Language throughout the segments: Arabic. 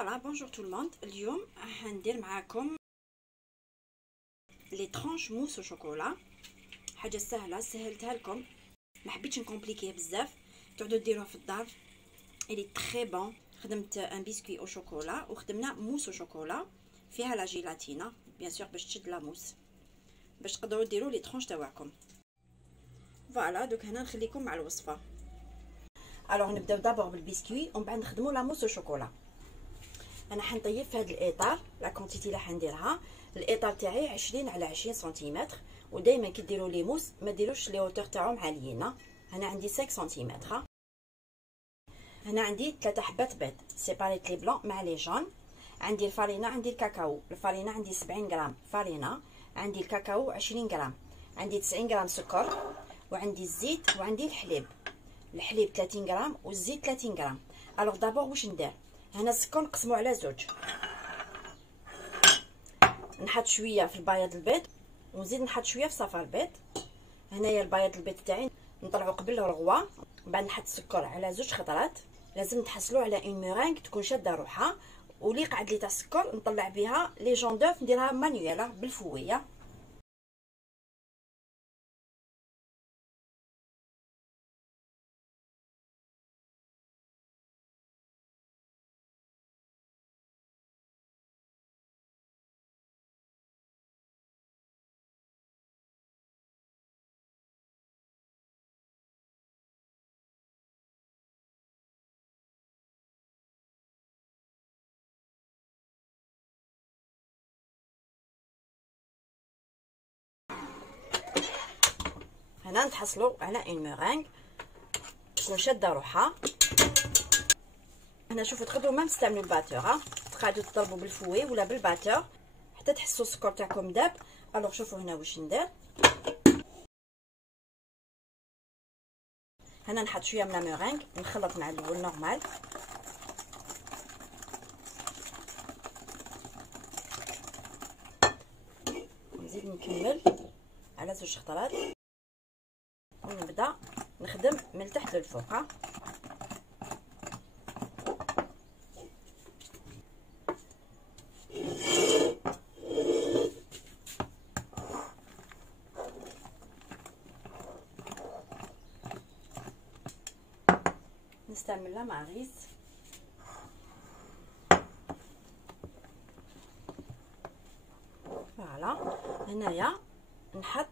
فوالا بونجور تو الموند. اليوم هندير معاكم لي طرونش موس او شوكولا، حاجه سهله سهلتها لكم، ما حبيتش نكومبليكيه بزاف، تعودوا ديروها في الدار. الي تري بون. خدمت ان بسكوي او شوكولا وخدمنا موس او شوكولا فيها لا جيلاتينا بيان سور باش تشد لا موس، باش تقدروا ديروا لي طرونش تاعكم. فوالا دوك هنا نخليكم مع الوصفه. الوغ نبداو دابور بالبسكوي ومن بعد نخدموا لا موس او شوكولا. انا حنطيب في هذا الاطار لا كونتيتي اللي حنديرها. الاطار تاعي 20 على 20 سنتيمتر، ودائما كي ديروا لي موس ما ديروش لي اوتور تاعهم عاليين. هنا عندي 5 سنتيمتر. هنا عندي 3 حبات بيض سيباريت لي بلون مع لي جون. عندي الفارينه، عندي الكاكاو. الفارينه عندي 70 غرام فارينه، عندي الكاكاو 20 غرام، عندي 90 غرام سكر، وعندي الزيت، وعندي الحليب. الحليب 30 غرام والزيت 30 غرام. الوغ دابور واش ندير؟ هنا السكر نقسمو على زوج، نحط شويه في البياض البيض ونزيد نحط شويه في صفار البيض. هنايا البياض البيض تاعي نطلعو قبل الرغوه، من بعد نحط السكر على زوج خطرات. لازم تحصلو على اون ميرينغ تكون شاده روحها، ولي قعد لي تاع السكر نطلع بها لي جون دوف نديرها مانيويلا بالفويه. هنا نتحصلوا على اون ميرينغ تكون شاده روحها. هنا شوفوا تقدروا ما تستعملوا الباتور، تقعدوا تضربوا بالفوي ولا بالباتور حتى تحسوا السكر تاعكم داب. الوغ شوفوا هنا واش ندير. هنا نحط شويه من الميرينغ نخلط مع الاول نورمال. نزيد نكمل على زوج خطرات ونبدا نخدم من التحت للفوق. نستعملها مع غيز. فوالا هنايا نحط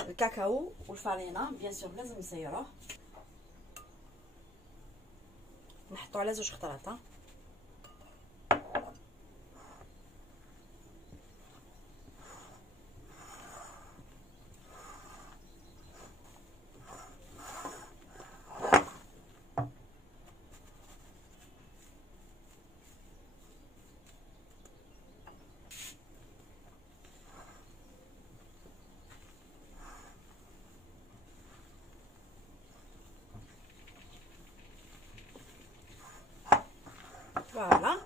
الكاكاو والفارينه بيان سور لازم نسيروه، نحطو على زوج خطرات. فوالا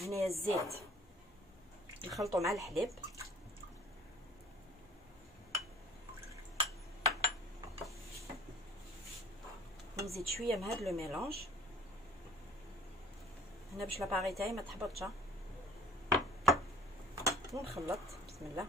هنايا الزيت نخلطو مع الحليب، ونزيد شويه من هذا لو ميلونج هنا باش لاباغي تاعي ما تحبطش، ونخلط بسم الله.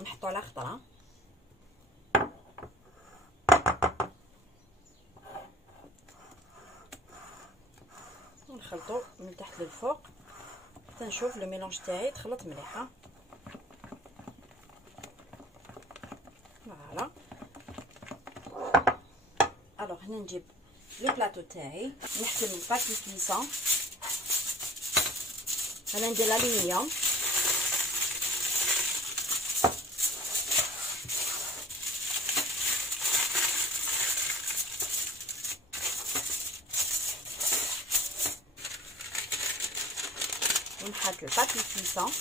نحطو على خطره ونخلطو من تحت للفوق حتى نشوف لو ميلونج تاعي تخلط مليحه. فوالا الوغ هنا نجيب لو بلاطو تاعي نحكم الباكي كويسون. هنا ندير الالومنيوم ونحط الباكي كويسون.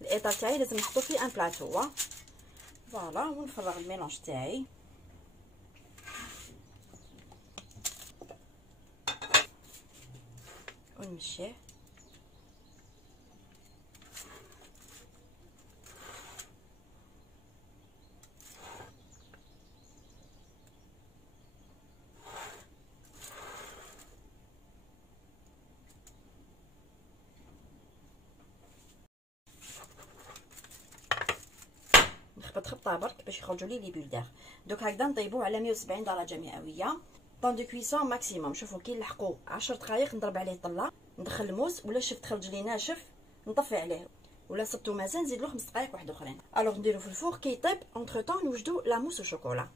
الاطار تاعي لازم نحطو فيه ان بلاطو. فوالا ونفرغ الميلونج تاعي نمشيه. نخبط خبطه برك باش يخرجوا لي بولدار. دوك هكذا نطيبوه على 170 درجه مئويه. طون دو كويسون ماكسيموم. شوفوا كي نلحقوا 10 دقائق نضرب عليه طله، ندخل الموس، ولا شفت خرج لي ناشف نطفي عليه، ولا صبتو مازال نزيد له 5 دقائق واحد اخرين. الوغ نديرو في الفور كي يطيب. اونتر طون نوجدو لا موس وشوكولا.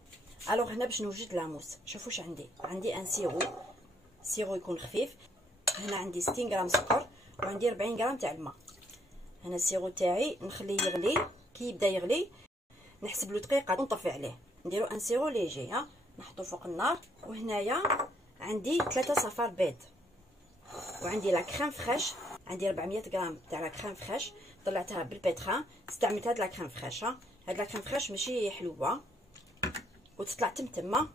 الوغ هنا باش نوجد لا موس، شوفوا واش عندي ان سيرو يكون خفيف. هنا عندي 60 غرام سكر وعندي 40 غرام تاع الماء. هنا السيرو تاعي نخليه يغلي. كي يبدا يغلي نحسب له دقيقه ونطفي عليه. نديرو ان سيرو ليجي، ها نحطو فوق النار. وهنايا عندي 3 صفار بيض، وعندي لا كريم فريش. عندي 400 غرام تاع لا كريم فريش، طلعتها بالبيتران. استعملت هاد لا كريم فريش، هاد لا كريم فريش ماشي حلوه وتطلع تمتمه.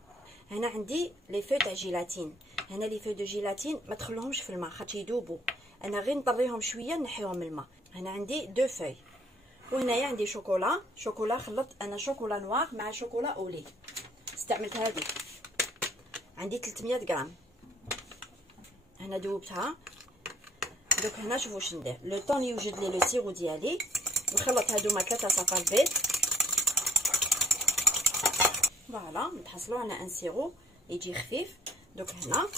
هنا عندي لي فو تاع جيلاتين. هنا لي فو دو جيلاتين ما تخلوهمش في الماء خاطر يذوبوا، انا غير نطريهم شويه نحيهم من الماء. هنا عندي 2 فوي. وهنايا عندي شوكولا خلطت انا شوكولا نوار مع شوكولا اولي، استعملت هذه. عندي 300 غرام. هنا ذوبتها. دوك هنا شوفوا واش ندير. لو طون يوجد لي لو سيرو ديالي، نخلط هادوما 3 صفار بيض. فوالا نتحصلوا على ان سيرو يجي خفيف. دوك هنا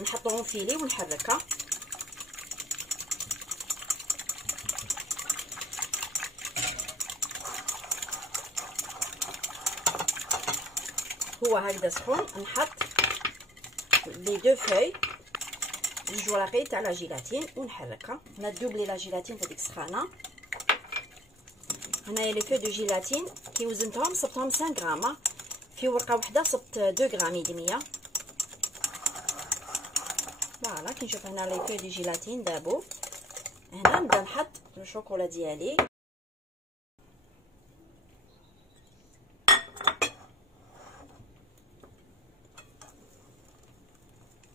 نحطوهم فيلي ونحركها. هو هكذا سخون نحط لي 2 فوي جوج وراقي تاع لا جيلاتين ونحركها. هنا دوبلي لا جيلاتين في ديك السخانه. هنايا لي فو دو جيلاتين كي وزنتهم صبتهم 5 غرام. في ورقه واحده صبت 2 غرام ودميه. فوالا كي نشوف هنا لي فو دو جيلاتين دابو. هنا نبدا نحط الشوكولا ديالي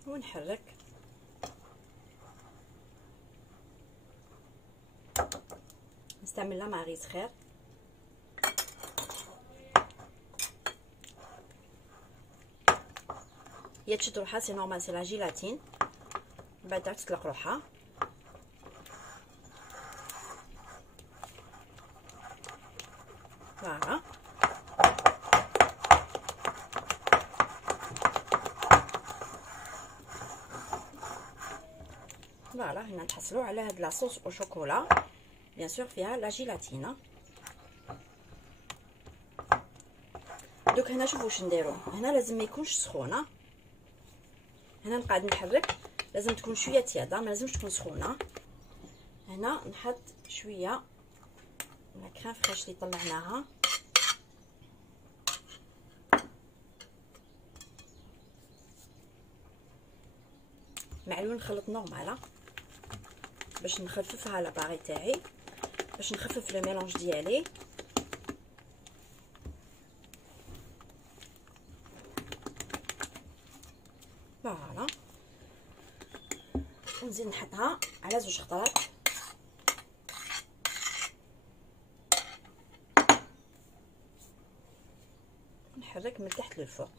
ونحرك. نستعمل لا ماريز خير. هي تشد روحها سي نورمال، سي لا جيلاتين من بعد تطلق روحها. فوالا فوالا هنا نحصلوا على هاد لاصوص او شوكولا بيان سور فيها لا جيلاتينا. دوك هنا شوفوا واش نديرو. هنا لازم ما يكونش سخونه. هنا نقعد نحرك، لازم تكون شويه تياده، ما لازمش تكون سخونه. هنا نحط شويه لا كريم فريش اللي طلعناها. معلول نخلط نورمال باش نخففها لا باغي تاعي، باش نخفف لو ميلونج ديالي. فوالا ونزيد نحطها على 2 خطرات. نحرك من تحت للفوق.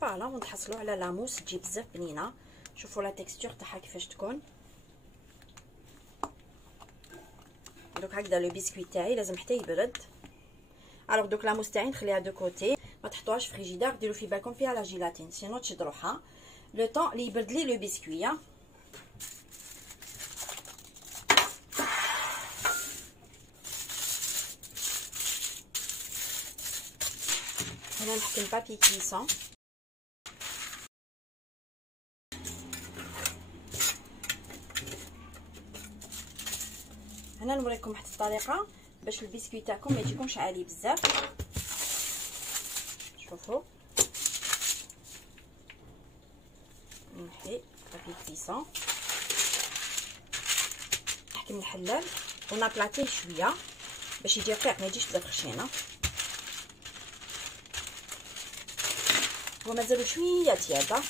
فوالا ونتحصلوا على لاموس تجي بزاف بنينه. شوفوا لا تيكستور تاعها كيفاش تكون. دوك هكذا لو بسكويت تاعي لازم حتى يبرد. الوغ دوك لاموس تاعي نخليها دو كوتي، ما تحطوهاش في فريجيدار، ديروا في بالكم فيها لا جيلاتين سينو تشد روحها. لو طون اللي يبرد لي لو بسكويت. هنا نحكم بابي كويسون. هنا نوريكم واحد الطريقه باش البسكوي تاعكم ما يجيكمش عالي بزاف. شوفوا نحي بابي كويسون، نحكم الحلال ونابلاطيه شويه باش يجي رقيق ما يجيش بزاف خشينه. ومازالو شويه تيابه.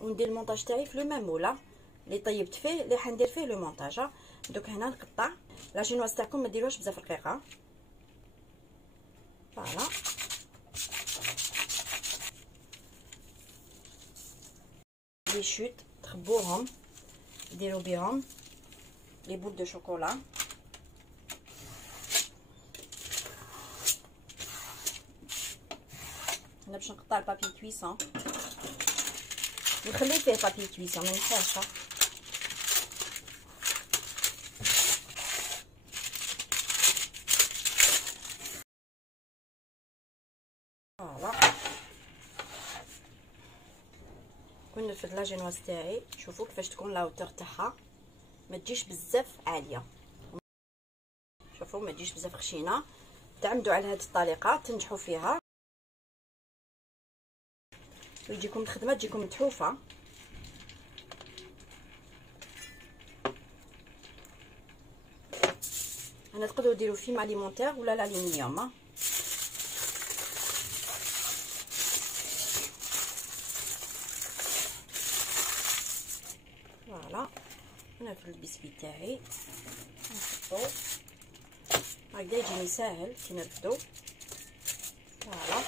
وندير المونتاج تاعي في لو ميم مولا اللي طيبت فيه اللي حندير فيه لو مونتاج. دوك هنا نقطع لا جينواز تاعكم ما ديروهاش بزاف رقيقه. فوالا لي شوت تخبوهم ديروا بهم لي بول دو شوكولا. هنا باش نقطع البابي كويسون نخلي فيه بابي كويسون ما نحتاجش. فوالا ونفد لا جينواز تاعي. شوفوا كيفاش تكون لا هوتور تاعها، ما تجيش بزاف عاليه. شوفوا ما تجيش بزاف خشينه. تعمدوا على هذه الطريقه تنجحوا فيها ويجيكم الخدمه تجيكم متحوفه. انا تقدروا ديروا فيم اليمونتير ولا الالومنيوم. فوالا انا في البسكويت تاعي نحطو هكذا يجيني ساهل كي نردو. فوالا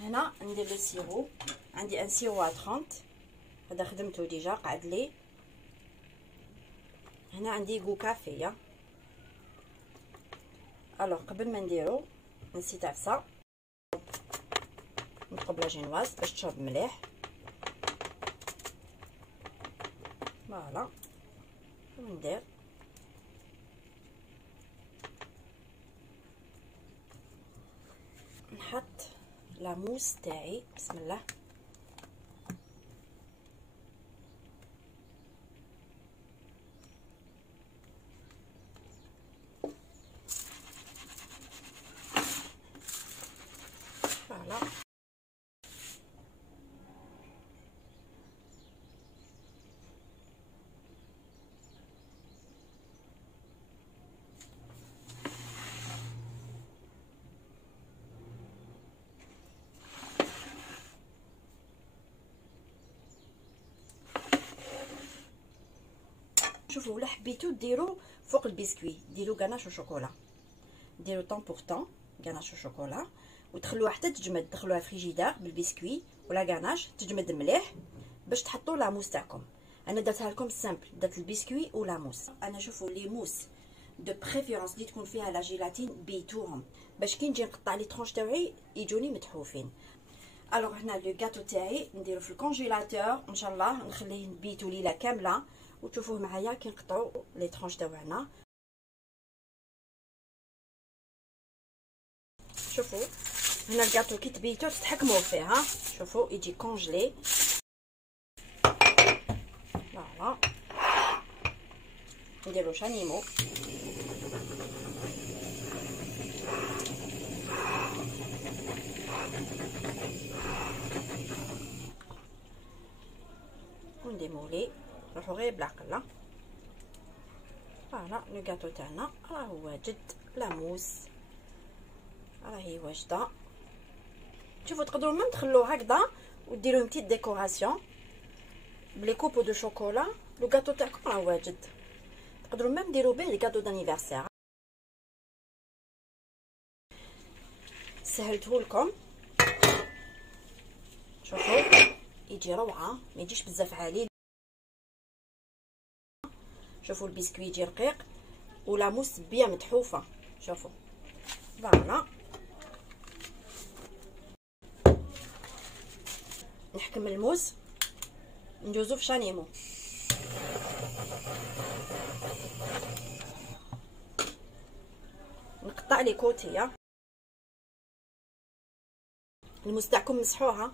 هنا ندير لو سيرو. عندي ان سيرو 30 هذا خدمته ديجا قعد لي. هنا عندي كو كافيه. الوغ قبل ما نديرو نسيت عفسه نقب لا جينواز باش تشرب مليح. فوالا وندير نحط لا موس تاعي. بسم الله. فوالا شوفوا ولا حبيتو ديروا فوق البسكوي ديروا غاناش وشوكولا. ديروا طون بور طون غاناش وشوكولا وتخلوها حتى تجمد. دخلوها فريجيدار بالبسكوي ولا غاناش تجمد مليح باش تحطوا لا موس تاعكم. انا درتها لكم سامبل، درت البسكوي ولا موس. انا شوفوا لي موس دو بريفيرونس اللي تكون فيها لا جيلاتين بيتوهم باش كي نجي نقطع لي طرونش تاعي يجوني متحوفين. الوغ هنا لو غاتو تاعي نديرو في الكونجيلاتور ان شاء الله نخليه نبيتو ليله كامله وتشوفوه معايا كي نقطعوا لي طرونش تاعنا. شوفوا هنا الكاطو كي تبيتو تتحكموا فيه. ها شوفوا يجي كونجلي. فوالا نديرو شانيمو. ونديمولي نروحو غير بالعقله. فوالا لو غاتو تاعنا راه واجد. لا موس راهي واجده. شوفوا تقدروا ميم تخلوه هكذا وديروا بتيت ديكوراسيون بلي كوبو دو شوكولا. لو غاتو تاعكم راه واجد. تقدروا ميم ديروا به لي غاتو دانيفرسير. سهلته لكم. شوفوا يجي روعه ما يجيش بزاف عالي. شوفوا البسكوي يجي رقيق ولا موس بيان متحوفه. شوفوا فوالا نحكم الموس ندوزو في شانيمو. نقطع لي كوتيه. الموس تاعكم مسحوها.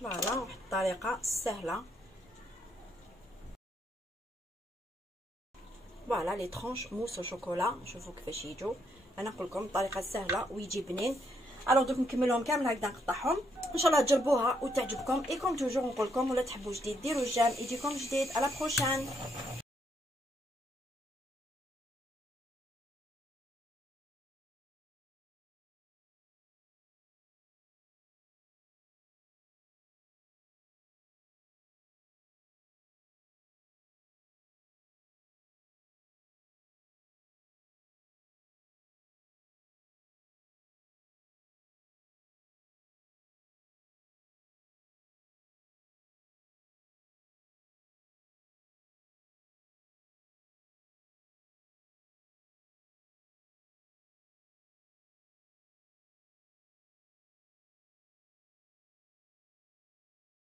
فوالا واحد الطريقه سهله. فوالا لي طرونش موس او شوكولا، شوفوا كيفاش يجوا. انا نقول لكم الطريقه سهله ويجي بنين. الوغ دوك نكملهم كامل هكذا نقطعهم. ان شاء الله تجربوها وتعجبكم. اي كوم توجور نقول لكم ولا تحبوا جديد ديروا جيم، يجيكم جديد. على بروشان.